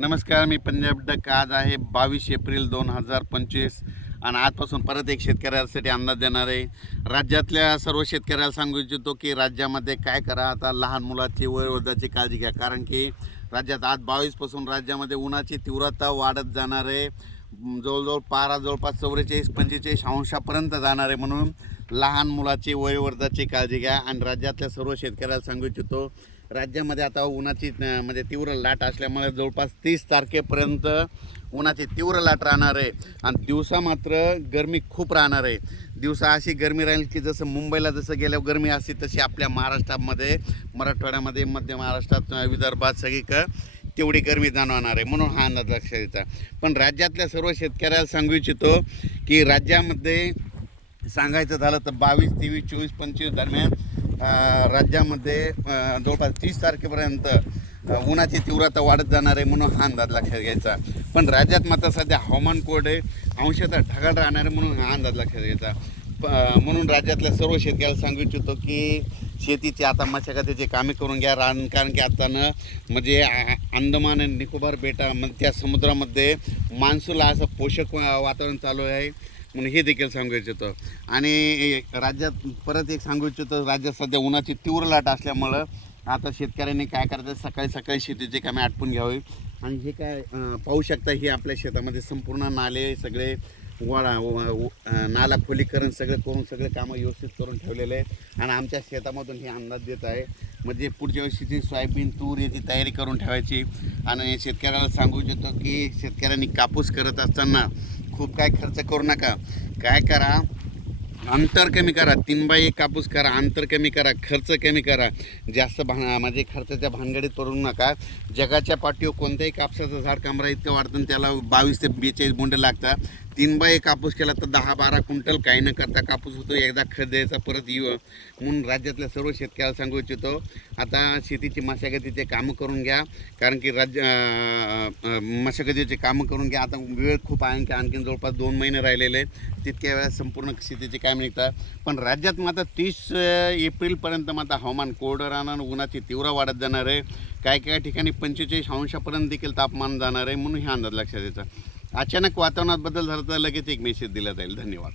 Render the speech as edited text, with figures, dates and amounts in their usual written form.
नमस्कार, मी पंजाब डक. आज आहे 22 एप्रिल 2025 आणि आजपासून परत एक शेतकऱ्यांसाठी अंदाज देणार आहे. राज्यातल्या सर्व शेतकऱ्याला सांगू इच्छितो की राज्यामध्ये काय करा, आता लहान मुलाची वयोवृद्धाची काळजी घ्या. कारण की राज्यात आज 22पासून राज्यामध्ये उन्हाची तीव्रता वाढत जाणार आहे. जवळजवळ पारा जवळपास 44-45 अंशापर्यंत जाणार आहे. म्हणून लहान मुलाची वयोवृद्धाची काळजी घ्या. आणि राज्यातल्या सर्व शेतकऱ्याला सांगू इच्छितो, राज्यामध्ये आता उन्हाची म्हणजे तीव्र लाट असल्यामुळे जवळपास 30 तारखेपर्यंत उन्हाची तीव्र लाट राहणार आहे. आणि दिवसा मात्र गरमी खूप राहणार आहे. दिवसा अशी गरमी राहील की जसं मुंबईला जसं गेल्यावर गरमी असते तशी आपल्या महाराष्ट्रामध्ये, मराठवाड्यामध्ये, मध्य महाराष्ट्रात, विदर्भात सगळीकडं तेवढी गरमी जाणवणार आहे. म्हणून हा अंदाज लक्षात घ्यायचा. पण राज्यातल्या सर्व शेतकऱ्याला सांगू इच्छितो की राज्यामध्ये सांगायचं झालं तर 22, 23, 24, 25 दरम्यान राज्यामध्ये जवळपास 30 तारखेपर्यंत उन्हाची तीव्रता वाढत जाणार आहे. म्हणून हा अंदाज लक्षात घ्यायचा. पण राज्यात मात्र सध्या हवामान कोरड आहे, अंशतः ढगाळ राहणार आहे. म्हणून हा अंदाज लक्षात घ्यायचा. म्हणून राज्यातल्या सर्व शेतकऱ्याला सांगू इच्छितो की शेतीची आता मशागतीची कामे करून घ्या. कारण की आतानं म्हणजे अंदमान आणि निकोबार बेटामध्ये त्या समुद्रामध्ये मान्सूनला असं पोषक वातावरण चालू आहे. म्हणून हे देखील सांगू इच्छितो. आणि राज्यात परत एक सांगू इच्छितो, राज्यात सध्या उन्हाची तीव्र लाट असल्यामुळं आता शेतकऱ्यांनी काय करायचं, सकाळी सकाळी शेतीचे कामे आटपून घ्यावे. आणि हे काय पाहू शकता, हे आपल्या शेतामध्ये संपूर्ण नाले सगळे नाला खोलीकरण सगळं करून सगळे कामं व्यवस्थित करून ठेवलेले आहे. आणि आमच्या शेतामधून हे अंदाज देत आहे म्हणजे पुढच्या वर्षीची सोयाबीन, तूर याची तयारी करून ठेवायची. आणि शेतकऱ्याला सांगू इच्छितो की शेतकऱ्यांनी कापूस करत असताना खूप काय खर्च करू नका. काय करा, अंतर कमी करा. 3x1 कापूस करा, अंतर कमी करा, खर्च कमी करा. जास्त म्हणजे खर्चाच्या भानगडीत पडू नका. जगाच्या पाठीवर कोणत्याही कापसाचं झाड कमरा इतकं वाढतं आणि त्याला 22 ते 42 बोंडे लागतात. 3x1 कापूस केला तर 10-12 क्विंटल काही न करता कापूस होतो. एकदा खत द्यायचा, परत येऊ. म्हणून राज्यातल्या सर्व शेतकऱ्याला सांगू इच्छितो, आता शेतीची मशागतीचे कामं करून घ्या. कारण की मशागतीचे कामं करून घ्या. आता वेळ खूप आहे, आणखीन जवळपास 2 महिने राहिलेले. तितक्या वेळात संपूर्ण शेतीचे कामे निघतात. पण राज्यात मात्र 30 एप्रिलपर्यंत मात्र हवामान कोरडं राहणार, उन्हाची तीव्र वाढत जाणार आहे. काय ठिकाणी 45 अंशापर्यंत देखील तापमान जाणार आहे. म्हणून हा अंदाज लक्षात द्यायचा. अचानक वातावरणात बदल झाला तर लगेच एक मेसेज दिला जाईल. धन्यवाद.